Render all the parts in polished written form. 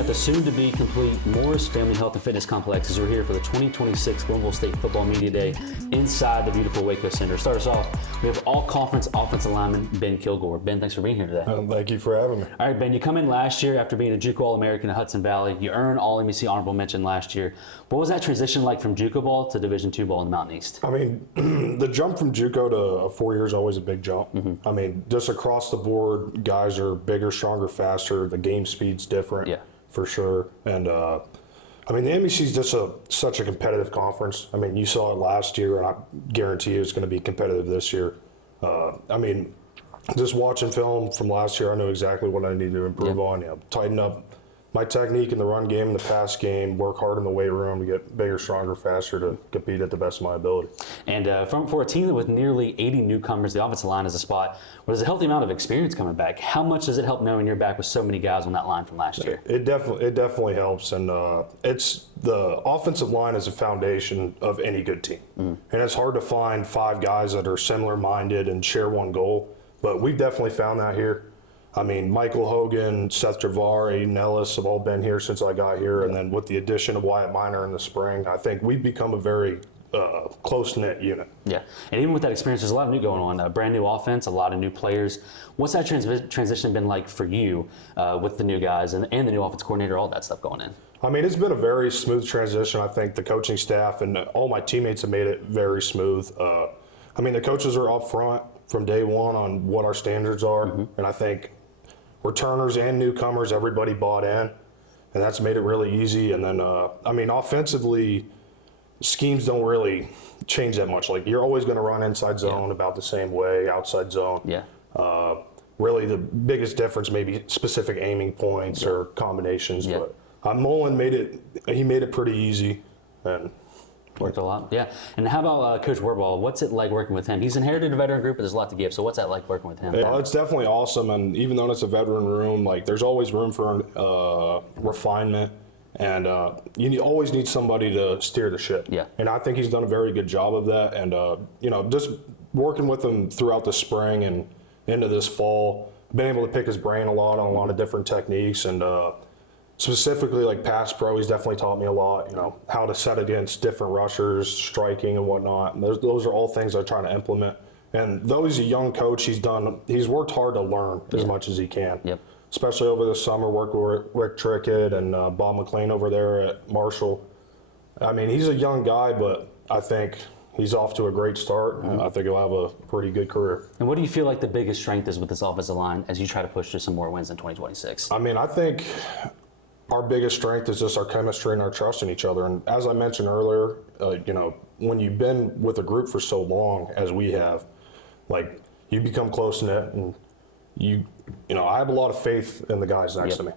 at the soon-to-be complete Morris Family Health and Fitness Complex as we're here for the 2026 Glenville State Football Media Day inside the beautiful Waco Center. Start us off, we have all-conference offensive lineman Ben Kilgore. Ben, thanks for being here today. Thank you for having me. All right, Ben, you come in last year after being a JUCO All-American at Hudson Valley. You earned All-MEC honorable mention last year. What was that transition like from JUCO ball to Division II ball in the Mountain East? I mean, the jump from JUCO to 4 years is always a big jump. Mm-hmm. I mean, just across the board, guys are bigger, stronger, faster. The game speed's different. Yeah. For sure. And I mean, the MEC is just such a competitive conference. I mean, you saw it last year, and I guarantee you it's going to be competitive this year. I mean, just watching film from last year, I know exactly what I need to improve on. You know, tighten up my technique in the run game, in the pass game, work hard in the weight room to get bigger, stronger, faster to compete at the best of my ability. And for a team with nearly 80 newcomers, the offensive line is a spot where there's a healthy amount of experience coming back. How much does it help knowing you're back with so many guys on that line from last year? It definitely helps, and it's the offensive line is a foundation of any good team. And it's hard to find 5 guys that are similar-minded and share one goal, but we've definitely found that here. I mean, Michael Hogan, Seth Javar, Aiden Ellis have all been here since I got here, and then with the addition of Wyatt Minor in the spring, I think we've become a very close-knit unit. Yeah, and even with that experience, there's a lot of new going on. A brand new offense, a lot of new players. What's that transition been like for you with the new guys and the new offense coordinator, all that stuff going in? I mean, it's been a very smooth transition. I think the coaching staff and all my teammates have made it very smooth. I mean, the coaches are up front from day one on what our standards are, and I think returners and newcomers, everybody bought in, and that's made it really easy. And then, I mean, offensively, schemes don't really change that much. Like, you're always going to run inside zone about the same way, outside zone. Yeah. Really, the biggest difference may be specific aiming points or combinations. But Mullen made it pretty easy, and worked a lot. Yeah. And how about Coach Wardball? What's it like working with him? He's inherited a veteran group, but there's a lot to give. So what's that like working with him? Yeah, it's definitely awesome. And even though it's a veteran room, like, there's always room for refinement. And you always need somebody to steer the ship. Yeah. And I think he's done a very good job of that. And, you know, just working with him throughout the spring and into this fall, been able to pick his brain a lot on a lot of different techniques. And specifically, like, pass pro, he's definitely taught me a lot, you know, how to set against different rushers, striking and whatnot. And those are all things I'm trying to implement. And though he's a young coach, he's worked hard to learn as much as he can. Yep. Especially over the summer, worked with Rick Trickett and Bob McLean over there at Marshall. I mean, he's a young guy, but I think he's off to a great start. I think he'll have a pretty good career. And what do you feel like the biggest strength is with this offensive line as you try to push through some more wins in 2026? I mean, I think our biggest strength is just our chemistry and our trust in each other. And as I mentioned earlier, you know, when you've been with a group for so long as we have, like, you become close-knit, and you know, I have a lot of faith in the guys next to me.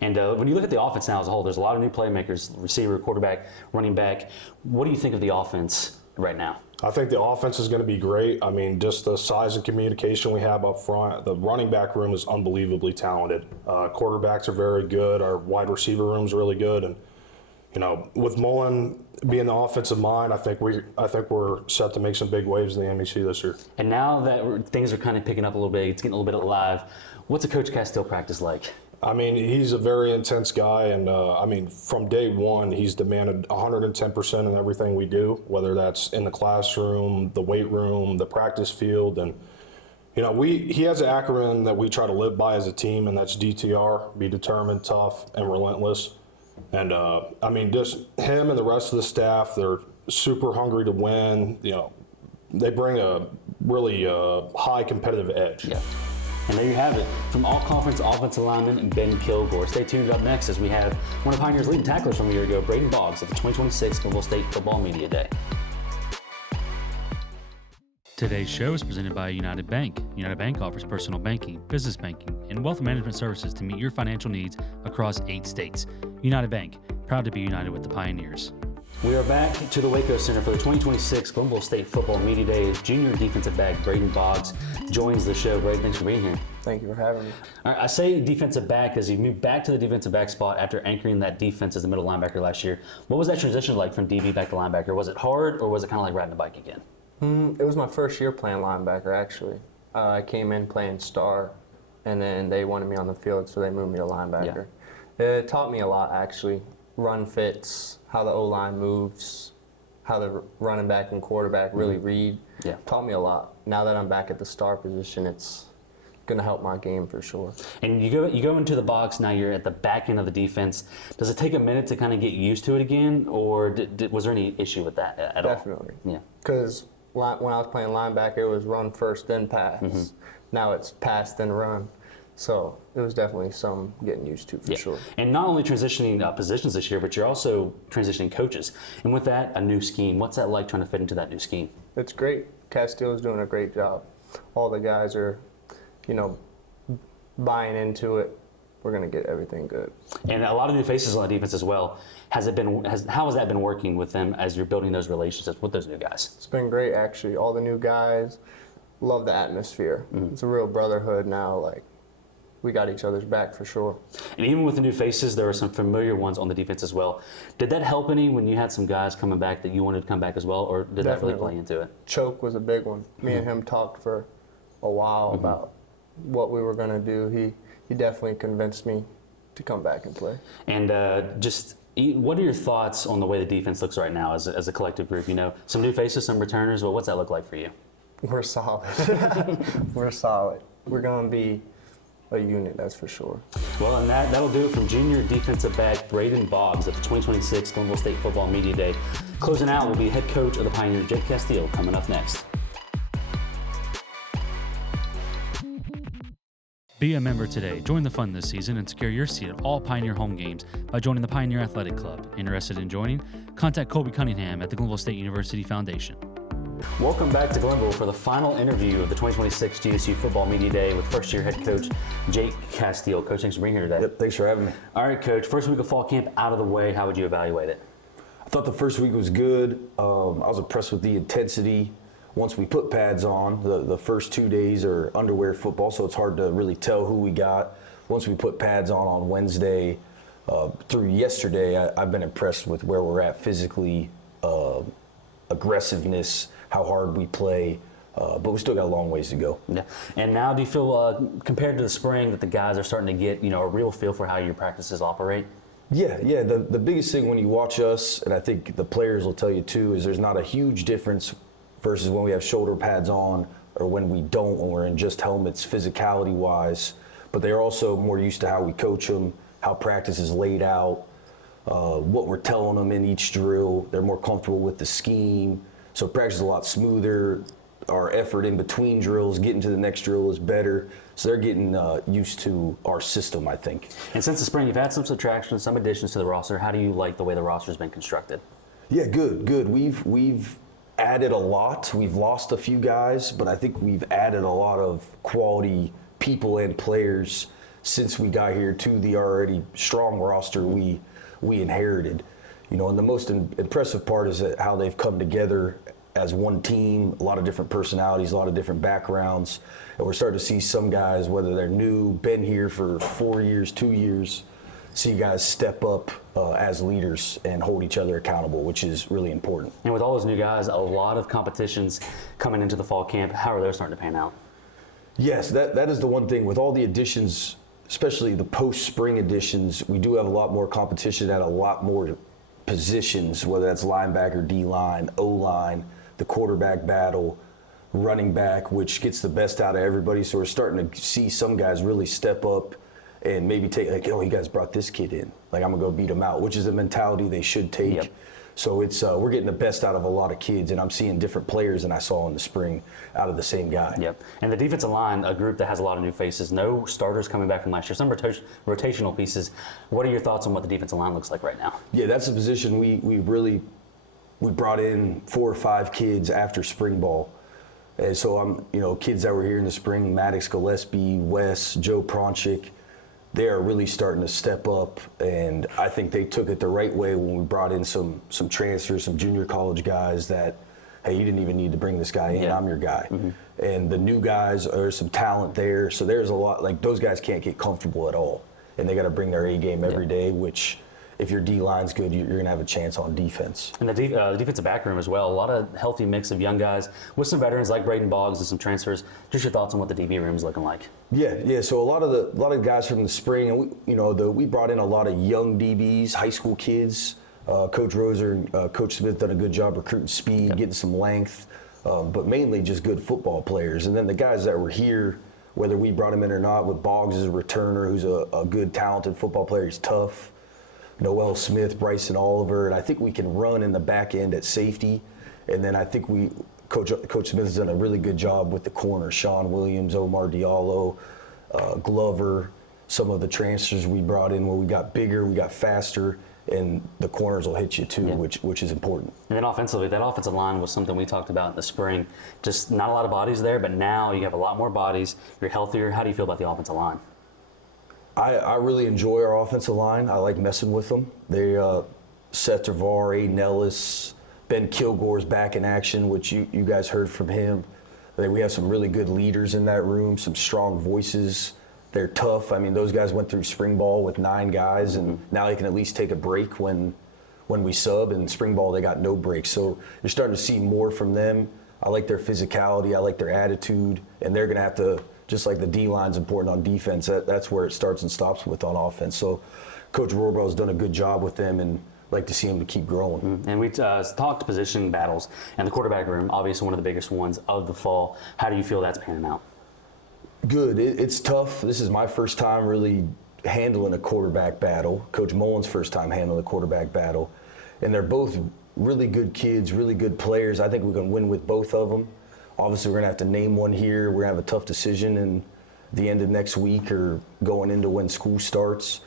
And when you look at the offense now as a whole, there's a lot of new playmakers, receiver, quarterback, running back. What do you think of the offense right now? I think the offense is going to be great. I mean, just the size and communication we have up front. The running back room is unbelievably talented. Quarterbacks are very good. Our wide receiver room is really good. And, you know, with Mullen being the offensive mind, I think we're set to make some big waves in the MEC this year. And now that things are kind of picking up a little bit, it's getting a little bit alive. What's a Coach Castile practice like? I mean, he's a very intense guy, and I mean, from day one, he's demanded 110% in everything we do, whether that's in the classroom, the weight room, the practice field. And, you know, he has an acronym that we try to live by as a team, and that's DTR, be determined, tough, and relentless. And, I mean, just him and the rest of the staff, they're super hungry to win. You know, they bring a really high competitive edge. Yeah. And there you have it, from all-conference offensive lineman Ben Kilgore. Stay tuned up next as we have one of Pioneer's leading tacklers from a year ago, Braden Boggs, at the 2026 Glenville State Football Media Day. Today's show is presented by United Bank. United Bank offers personal banking, business banking, and wealth management services to meet your financial needs across 8 states. United Bank, proud to be united with the Pioneers. We are back to the Waco Center for the 2026 Glenville State Football Media Day. Junior defensive back Braden Boggs joins the show. Braden, thanks for being here. Thank you for having me. All right, I say defensive back because you moved back to the defensive back spot after anchoring that defense as the middle linebacker last year. What was that transition like from DB back to linebacker? Was it hard, or was it kind of like riding a bike again? It was my first year playing linebacker, actually. I came in playing star, and then they wanted me on the field, so they moved me to linebacker. It taught me a lot, actually. Run fits, how the O-line moves, how the running back and quarterback really read. Yeah. Taught me a lot. Now that I'm back at the star position, it's going to help my game for sure. And you go into the box, now you're at the back end of the defense. Does it take a minute to kind of get used to it again, or was there any issue with that at all? Definitely. Yeah. Because when I was playing linebacker, it was run first, then pass. Now it's pass, then run. So it was definitely some getting used to for sure. And not only transitioning positions this year, but you're also transitioning coaches. And with that, a new scheme. What's that like trying to fit into that new scheme? It's great. Castile is doing a great job. All the guys are, buying into it. We're going to get everything good. And a lot of new faces on the defense as well. How has that been working with them as you're building those relationships with those new guys? It's been great, actually. All the new guys love the atmosphere. It's a real brotherhood now. Like, we got each other's back for sure. And even with the new faces, there were some familiar ones on the defense as well. Did that help any when you had some guys coming back that you wanted to come back as well, or did that really play into it? Choke was a big one. Me and him talked for a while about what we were going to do. He definitely convinced me to come back and play. And what are your thoughts on the way the defense looks right now as a collective group? Some new faces, some returners, but what's that look like for you? We're solid. We're solid. We're going to be a unit, that's for sure. Well, and that'll do it from junior defensive back Braden Boggs at the 2026 Glenville State Football Media Day. Closing out will be head coach of the Pioneers, Jake Castile, coming up next. Be a member today. Join the fun this season and secure your seat at all Pioneer home games by joining the Pioneer Athletic Club. Interested in joining? Contact Colby Cunningham at the Glenville State University Foundation. Welcome back to Glenville for the final interview of the 2026 GSU Football Media Day with first-year head coach Jake Castile. Coach, thanks for being here today. Yep, thanks for having me. All right, Coach, first week of fall camp out of the way. How would you evaluate it? I thought the first week was good. I was impressed with the intensity. Once we put pads on, the first 2 days are underwear football, so it's hard to really tell who we got. Once we put pads on Wednesday through yesterday, I've been impressed with where we're at physically, aggressiveness, how hard we play, but we still got a long ways to go. Yeah. And now do you feel, compared to the spring, that the guys are starting to get, a real feel for how your practices operate? Yeah. The biggest thing when you watch us, and I think the players will tell you too, is there's not a huge difference versus when we have shoulder pads on or when we don't, when we're in just helmets physicality-wise. But they're also more used to how we coach them, how practice is laid out, what we're telling them in each drill. They're more comfortable with the scheme. So practice is a lot smoother. Our effort in between drills, getting to the next drill is better. So they're getting used to our system, I think. And since the spring, you've had some subtractions, some additions to the roster. How do you like the way the roster's been constructed? Yeah, good. We've added a lot. We've lost a few guys, but I think we've added a lot of quality people and players since we got here to the already strong roster we inherited. And the most impressive part is how they've come together as one team, a lot of different personalities, a lot of different backgrounds. And we're starting to see some guys, whether they're new, been here for 4 years, 2 years, see guys step up as leaders and hold each other accountable, which is really important. And with all those new guys, a lot of competitions coming into the fall camp. How are they starting to pan out? Yes, that is the one thing. With all the additions, especially the post-spring additions, we do have a lot more competition at a lot more positions, whether that's linebacker, D-line, O-line, the quarterback battle, running back, which gets the best out of everybody. So we're starting to see some guys really step up and maybe take, like, oh, you guys brought this kid in. Like, I'm going to go beat him out, which is a mentality they should take. Yep. So it's we're getting the best out of a lot of kids, and I'm seeing different players than I saw in the spring out of the same guy. Yep. And the defensive line, a group that has a lot of new faces, no starters coming back from last year, some rotational pieces. What are your thoughts on what the defensive line looks like right now? Yeah, that's a position we brought in 4 or 5 kids after spring ball. And so kids that were here in the spring, Maddox Gillespie, Wes, Joe Pronchik, they are really starting to step up, and I think they took it the right way when we brought in some transfers, some junior college guys that, hey, you didn't even need to bring this guy in, yeah. I'm your guy. Mm-hmm. And the new guys, there's some talent there, so there's a lot, like those guys can't get comfortable at all, and they got to bring their A game every day, which if your D-line's good, you're going to have a chance on defense. And the defensive back room as well. A lot of healthy mix of young guys with some veterans like Braden Boggs and some transfers. Just your thoughts on what the DB room is looking like? Yeah. So a lot of the guys from the spring, and we brought in a lot of young DBs, high school kids. Coach Roser and Coach Smith done a good job recruiting speed, getting some length, but mainly just good football players. And then the guys that were here, whether we brought him in or not, with Boggs as a returner, who's a good, talented football player. He's tough. Noel Smith, Bryson Oliver, and I think we can run in the back end at safety. And then I think Coach Smith has done a really good job with the corners. Sean Williams, Omar Diallo, Glover, some of the transfers we brought in where we got bigger, we got faster, and the corners will hit you too, which is important. And then offensively, that offensive line was something we talked about in the spring. Just not a lot of bodies there, but now you have a lot more bodies. You're healthier. How do you feel about the offensive line? I really enjoy our offensive line. I like messing with them. They Seth Tervar, Aiden Ellis, Ben Kilgore's back in action, which you guys heard from him. We have some really good leaders in that room, some strong voices. They're tough. I mean, those guys went through spring ball with 9 guys, and now they can at least take a break when we sub. And spring ball, they got no breaks. So you're starting to see more from them. I like their physicality. I like their attitude. And they're going to have to, just like the D-line's important on defense, that's where it starts and stops with on offense. So Coach Rohrabaugh's done a good job with them, and like to see him to keep growing. And we talked position battles, and the quarterback room, obviously one of the biggest ones of the fall. How do you feel that's panning out? Good. It's tough. This is my first time really handling a quarterback battle. Coach Mullen's first time handling a quarterback battle. And they're both really good kids, really good players. I think we can win with both of them. Obviously, we're going to have to name one here. We're going to have a tough decision in the end of next week or going into when school starts.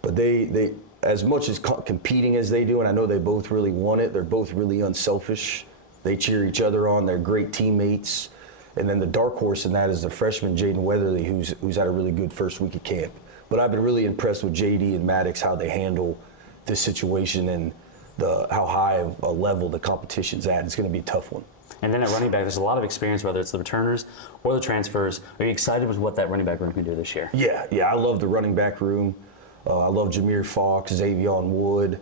But they as much as competing as they do, and I know they both really want it, they're both really unselfish. They cheer each other on. They're great teammates. And then the dark horse in that is the freshman, Jaden Weatherly, who's had a really good first week of camp. But I've been really impressed with JD and Maddox, how they handle this situation and how high of a level the competition's at. It's going to be a tough one. And then at running back, there's a lot of experience, whether it's the returners or the transfers. Are you excited with what that running back room can do this year? Yeah, I love the running back room. I love Jameer Fox, Xavion Wood,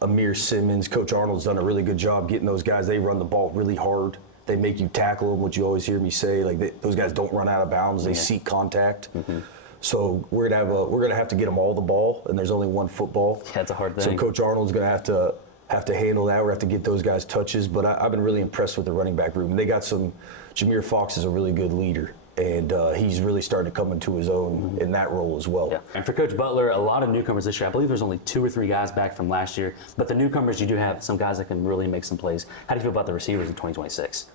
Amir Simmons. Coach Arnold's done a really good job getting those guys. They run the ball really hard. They make you tackle them, which you always hear me say. Like those guys don't run out of bounds. They seek contact. Mm-hmm. So we're gonna have to get them all the ball, and there's only one football. That's a hard thing. So Coach Arnold's gonna have to handle that. We have to get those guys touches. But I've been really impressed with the running back room. They got some. Jameer Fox is a really good leader, and he's really starting to come into his own in that role as well. Yeah. And for Coach Butler, a lot of newcomers this year. I believe there's only 2 or 3 guys back from last year. But the newcomers, you do have some guys that can really make some plays. How do you feel about the receivers in 2026?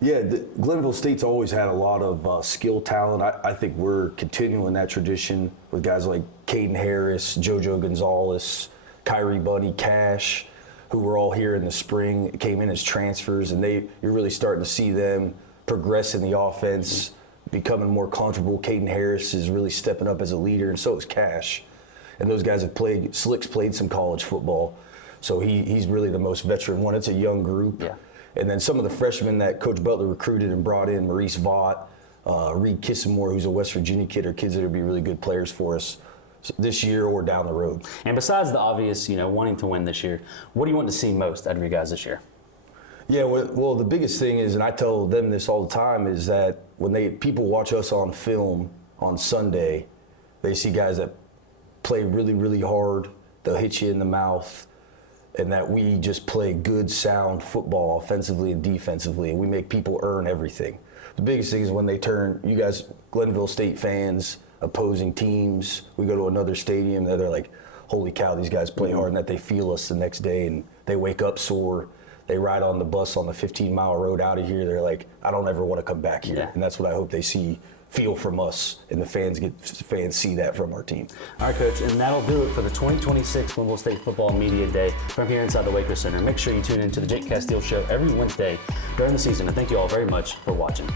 Yeah, Glenville State's always had a lot of skill talent. I think we're continuing that tradition with guys like Caden Harris, JoJo Gonzalez, Kyrie Bunny, Cash, who were all here in the spring, came in as transfers, and you're really starting to see them progress in the offense, becoming more comfortable. Caden Harris is really stepping up as a leader, and so is Cash. And those guys have played. Slick's played some college football, so he's really the most veteran one. It's a young group. Yeah. And then some of the freshmen that Coach Butler recruited and brought in, Maurice Vaught, Reed Kissamore, who's a West Virginia kid, are kids that will be really good players for us this year or down the road. And besides the obvious, wanting to win this year, what do you want to see most out of your guys this year? Yeah, well, the biggest thing is, and I tell them this all the time, is that when people watch us on film on Sunday, they see guys that play really, really hard. They'll hit you in the mouth. And that we just play good, sound football offensively and defensively, and we make people earn everything. The biggest thing is when they turn, you guys, Glenville State fans, opposing teams, we go to another stadium, they're like, holy cow, these guys play hard, and that they feel us the next day, and they wake up sore. They ride on the bus on the 15-mile road out of here. They're like, I don't ever want to come back here. Yeah. And that's what I hope they feel from us, and the fans see that from our team. All right, Coach, and that'll do it for the 2026 Glenville State Football Media Day from here inside the Waco Center. Make sure you tune in to the Jake Castile Show every Wednesday during the season, and thank you all very much for watching.